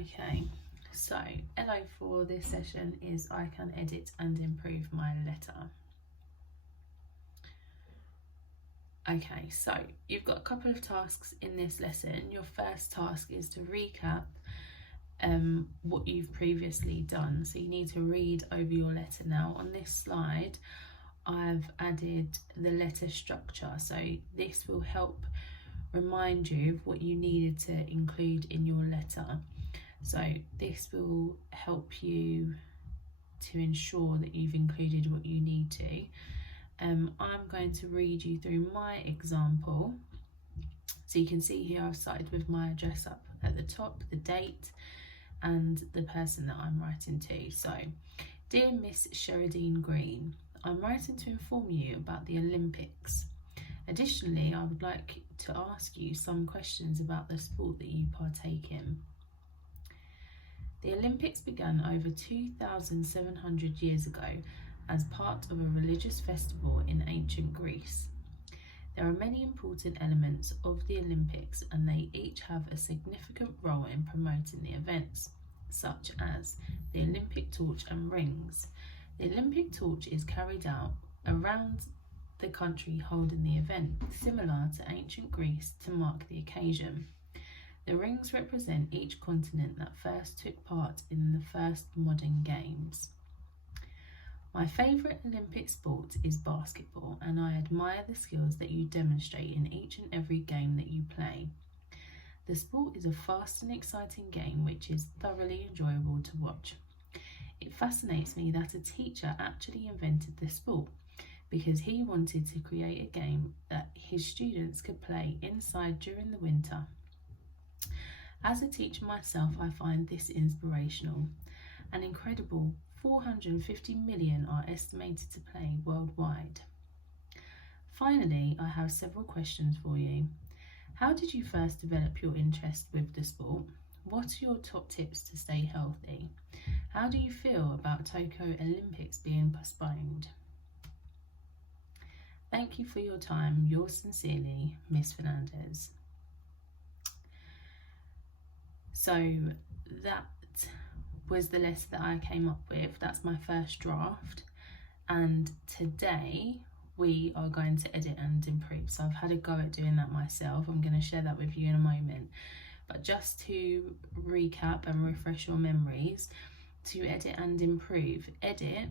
Okay, so LO for this session is I can edit and improve my letter. Okay, so you've got a couple of tasks in this lesson. Your first task is to recap what you've previously done. So you need to read over your letter. Now on this slide, I've added the letter structure. So this will help remind you of what you needed to include in your letter. So this will help you to ensure that you've included what you need to. I'm going to read you through my example. So you can see here I've started with my address up at the top, the date, and the person that I'm writing to. So, dear Miss Sheradine Green, I'm writing to inform you about the Olympics. Additionally, I would like to ask you some questions about the sport that you partake in. The Olympics began over 2,700 years ago as part of a religious festival in ancient Greece. There are many important elements of the Olympics and they each have a significant role in promoting the events, such as the Olympic torch and rings. The Olympic torch is carried out around the country holding the event, similar to ancient Greece, to mark the occasion. The rings represent each continent that first took part in the first modern games. My favourite Olympic sport is basketball, and I admire the skills that you demonstrate in each and every game that you play. The sport is a fast and exciting game which is thoroughly enjoyable to watch. It fascinates me that a teacher actually invented the sport because he wanted to create a game that his students could play inside during the winter. As a teacher myself, I find this inspirational. An incredible 450 million are estimated to play worldwide. Finally, I have several questions for you. How did you first develop your interest with the sport? What are your top tips to stay healthy? How do you feel about Tokyo Olympics being postponed? Thank you for your time. Yours sincerely, Miss Fernandez. So that was the list that I came up with. That's my first draft, and today we are going to edit and improve. So I've had a go at doing that myself. I'm going to share that with you in a moment, but just to recap and refresh your memories, to edit and improve. Edit,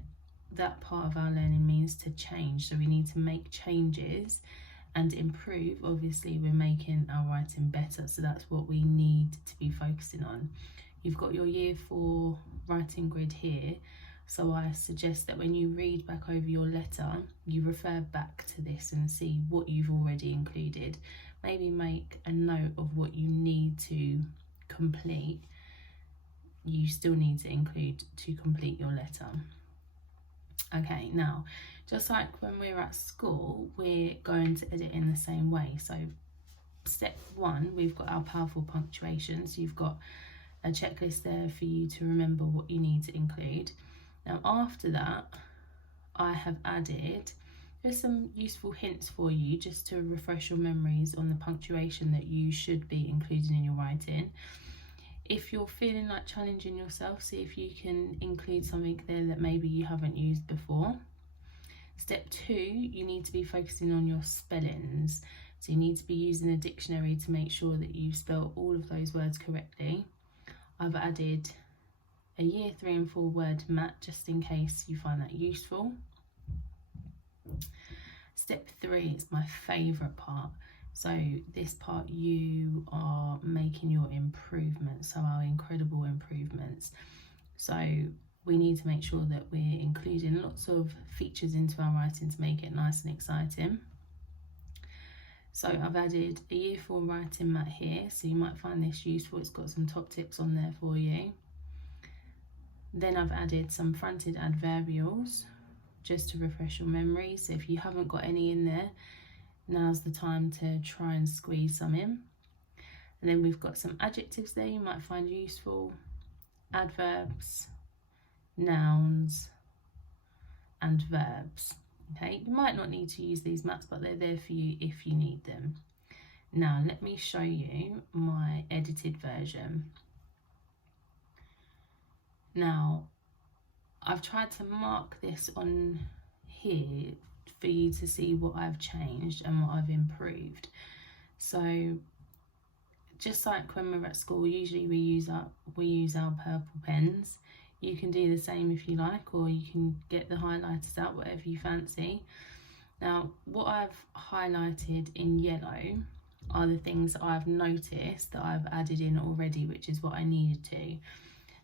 that part of our learning means to change, so we need to make changes, and improve, obviously we're making our writing better, so that's what we need to be focusing on. You've got your year 4 writing grid here, so I suggest that when you read back over your letter, you refer back to this and see what you've already included. Maybe make a note of what you need to complete. You still need to include to complete your letter. Okay, now, just like when we're at school, we're going to edit in the same way. So step 1, we've got our powerful punctuation. So you've got a checklist there for you to remember what you need to include. Now after that, I have added just some useful hints for you just to refresh your memories on the punctuation that you should be including in your writing. If you're feeling like challenging yourself, see if you can include something there that maybe you haven't used before. Step 2, you need to be focusing on your spellings. So you need to be using a dictionary to make sure that you spell all of those words correctly. I've added a year 3 and 4 word mat just in case you find that useful. Step 3 is my favourite part. So this part you are making your improvements, so our incredible improvements. So we need to make sure that we're including lots of features into our writing to make it nice and exciting. So I've added a year 4 writing mat here, so you might find this useful. It's got some top tips on there for you. Then I've added some fronted adverbials just to refresh your memory. So if you haven't got any in there, now's the time to try and squeeze some in. And then we've got some adjectives there you might find useful, adverbs, nouns, and verbs. Okay, you might not need to use these mats, but they're there for you if you need them. Now let me show you my edited version. Now, I've tried to mark this on here for you to see what I've changed and what I've improved. So just like when we're at school, usually we use our purple pens. You can do the same if you like, or you can get the highlighters out, whatever you fancy. Now, what I've highlighted in yellow are the things that I've noticed that I've added in already, which is what I needed to.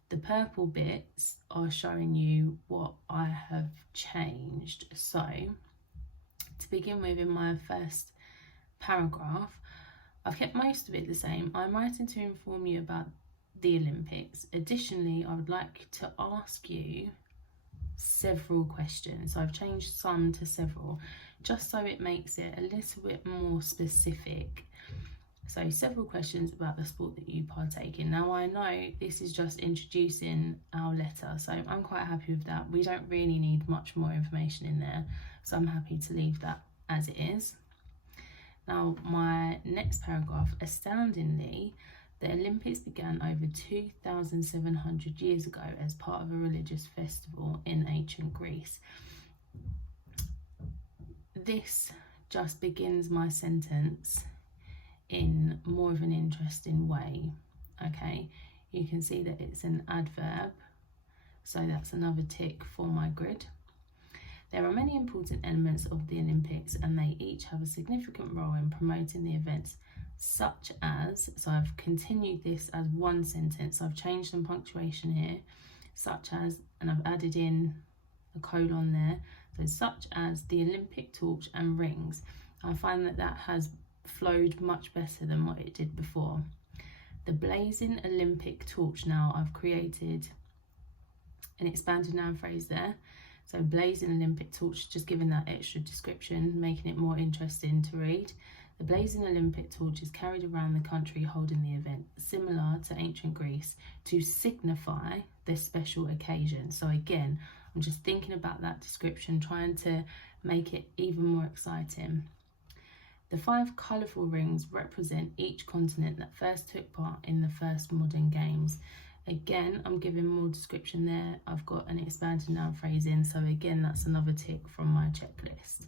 The purple bits are showing you what I have changed. So, to begin with, in my first paragraph, I've kept most of it the same. I'm writing to inform you about the Olympics. Additionally, I would like to ask you several questions. So I've changed some to several, just so it makes it a little bit more specific. So several questions about the sport that you partake in. Now, I know this is just introducing our letter, so I'm quite happy with that. We don't really need much more information in there, so I'm happy to leave that as it is. Now, my next paragraph, astoundingly, the Olympics began over 2,700 years ago as part of a religious festival in ancient Greece. This just begins my sentence in more of an interesting way, okay? You can see that it's an adverb, so that's another tick for my grid. There are many important elements of the Olympics, and they each have a significant role in promoting the events, such as, so I've continued this as one sentence, so I've changed some punctuation here, such as, and I've added in a colon there, so such as the Olympic torch and rings. I find that that has flowed much better than what it did before. The blazing Olympic torch, now I've created an expanded noun phrase there. So blazing Olympic torch, just giving that extra description, making it more interesting to read. The blazing Olympic torch is carried around the country holding the event, similar to ancient Greece, to signify this special occasion. So again, I'm just thinking about that description, trying to make it even more exciting. The 5 colourful rings represent each continent that first took part in the first modern games. Again, I'm giving more description there. I've got an expanded noun phrase in, so again, that's another tick from my checklist.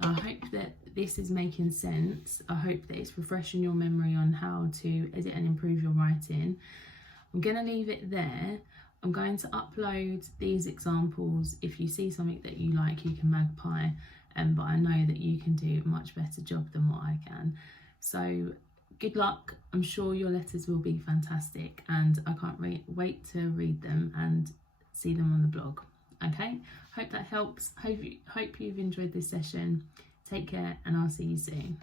I hope that this is making sense. I hope that it's refreshing your memory on how to edit and improve your writing. I'm going to leave it there. I'm going to upload these examples. If you see something that you like, you can magpie. But I know that you can do a much better job than what I can. So good luck. I'm sure your letters will be fantastic, and I can't wait to read them and see them on the blog. Okay, hope that helps. Hope you've enjoyed this session. Take care, and I'll see you soon.